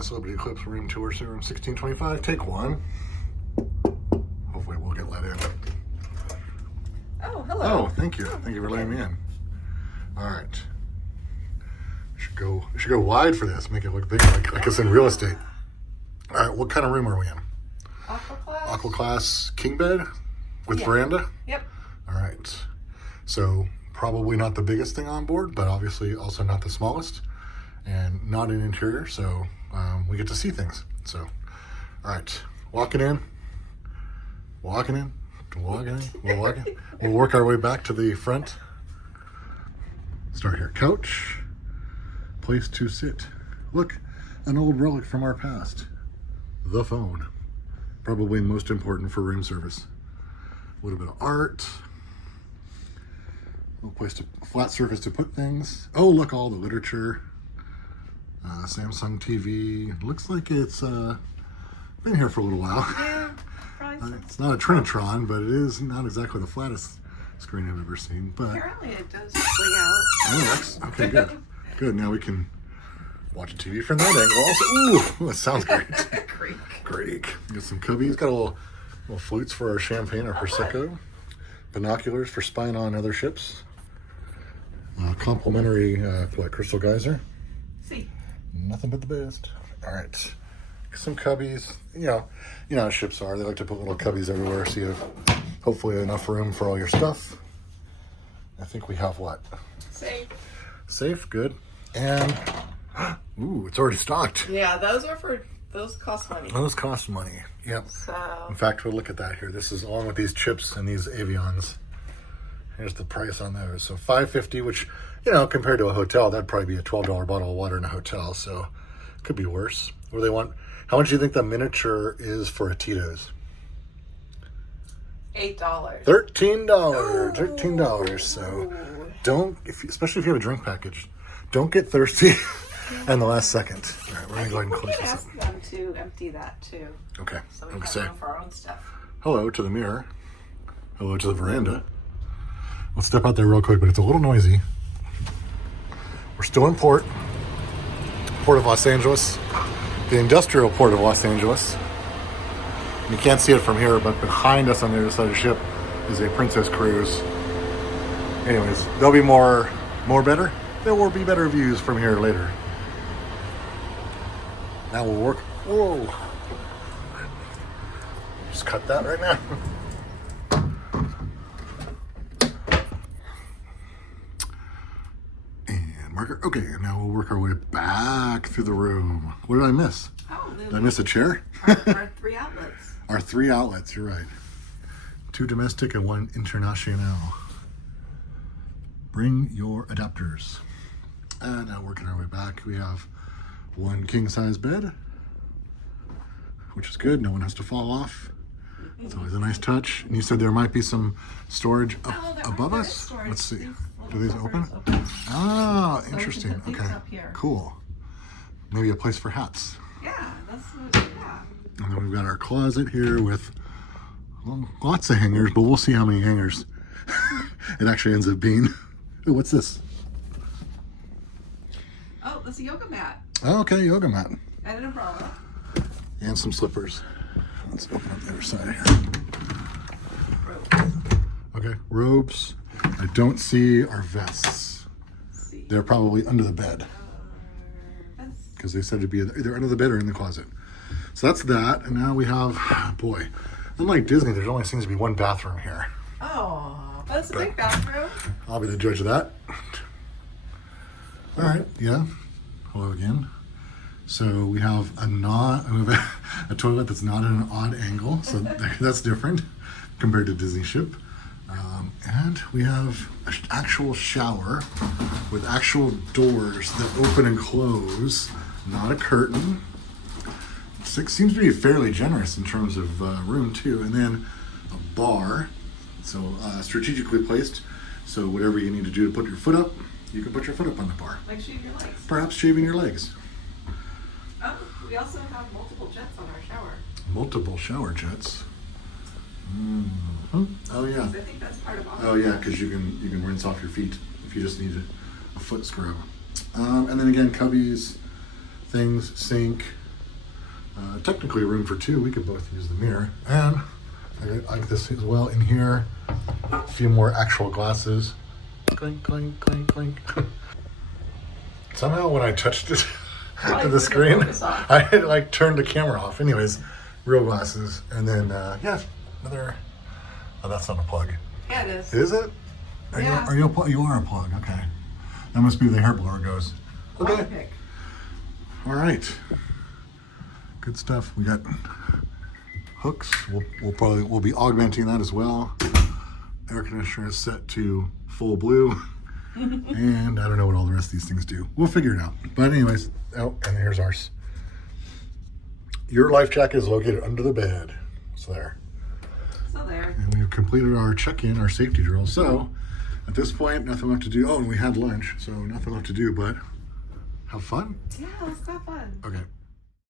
Celebrity Eclipse room tour, room 1625, take one. Hopefully we'll get let in. Oh, hello. Oh, thank you. Thank you for letting me in. All right. Should go wide for this, make it look big, like it's in real estate. All right, what kind of room are we in? Aqua Class? Aqua Class king bed with veranda? Yep. All right. So probably not the biggest thing on board, but obviously also not the smallest, and not an interior, so we get to see things. So, all right, walking in. We'll work our way back to the front. Start here. Couch. Place to sit. Look, an old relic from our past. The phone. Probably most important for room service. A little bit of art. A flat surface to put things. Oh, look, all the literature. Samsung TV. Looks like it's been here for a little while. Yeah, probably. It's not a Trinitron, but it is not exactly the flattest screen I've ever seen. But apparently it does swing out. oh, that's okay. Good, good. Now we can watch TV from that angle. Also, ooh, that sounds great. Great. Get some cubbies. Got a little flutes for our champagne, our prosecco. Binoculars for spying on other ships. Complimentary crystal geyser. See. Nothing but the best. All right. Some cubbies. You know how ships are. They like to put little cubbies everywhere, so you have hopefully enough room for all your stuff. I think we have what? Safe, good. And ooh, it's already stocked. Yeah, those cost money. Those cost money. Yep. So In fact, we'll look at that here. This is along with these chips and these avions. Here's the price on those. So $5.50, which, compared to a hotel, that'd probably be a $12 bottle of water in a hotel. So could be worse. What do they want? How much do you think the miniature is for a Tito's? $8. $13. $13. So don't, especially if you have a drink package, don't get thirsty in the last second. All right, we're gonna go ahead and close this up. Ask them to empty that too. Okay. So we I'm have gonna say room for our own stuff. hello to the mirror. Hello to the veranda. We'll step out there real quick, but it's a little noisy. We're still in Port of Los Angeles, the industrial port of Los Angeles. You can't see it from here, but behind us on the other side of the ship is a Princess cruise. Anyways, there'll be more better. There will be better views from here later. Now we'll work. Whoa. Just cut that right now. And marker. Okay, and now we'll work our way back through the room. What did I miss? Oh, Did I miss a chair? our 3 outlets. Our 3 outlets, you're right. 2 domestic and 1 international. Bring your adapters. And now working our way back, we have 1 king-size bed, which is good. No one has to fall off. It's always a nice touch. And you said there might be some storage above us? Storage. Let's see. Do these open? Ah, So interesting. we can put Okay, things up here. cool. Maybe a place for hats. Yeah, that's what, yeah. And then we've got our closet here with lots of hangers, but we'll see how many hangers it actually ends up being. Ooh, what's this? Oh, that's a yoga mat Oh, okay, yoga mat. and an umbrella. And some slippers. Let's open up the other side here. Okay, robes. I don't see our vests. See. They're probably under the bed because they said to be either under the bed or in the closet. So that's that. And now we have, boy, unlike Disney, there only seems to be 1 bathroom here. Oh, that's a big bathroom. I'll be the judge of that. All right, yeah. Hello again. So we have a toilet that's not at an odd angle, so that's different compared to Disney ship. And we have an actual shower with actual doors that open and close, not a curtain. It seems to be fairly generous in terms of room too. And then a bar, so strategically placed, so whatever you need to do to put your foot up, you can put your foot up on the bar. Like shaving your legs. Perhaps shaving your legs. Oh, we also have multiple jets on our shower. Multiple shower jets. Mm-hmm. Oh yeah. I think that's part of all. Oh yeah, because you can rinse off your feet if you just need a foot scrub. And then again, cubbies things, sink. Technically room for two. We could both use the mirror. And I like this as well in here. A few more actual glasses. Clink, clink, clink, clink. Somehow when I touched it to the screen, I had like turned the camera off. Anyways, real glasses. And then, yeah, another, oh, that's not a plug. Yeah, it is. Is it? Yeah. Are you a plug? You are a plug, okay. That must be the hair blower goes. Okay. Pick. All right. Good stuff. We got hooks. We'll be augmenting that as well. Air conditioner is set to full blue. And I don't know what all the rest of these things do. We'll figure it out. But anyways, oh, and here's ours. Your life jacket is located under the bed. So there. So there. And we've completed our check-in, our safety drill. So at this point, nothing left to do. Oh, and we had lunch, so nothing left to do but have fun. Yeah, let's have fun. Okay.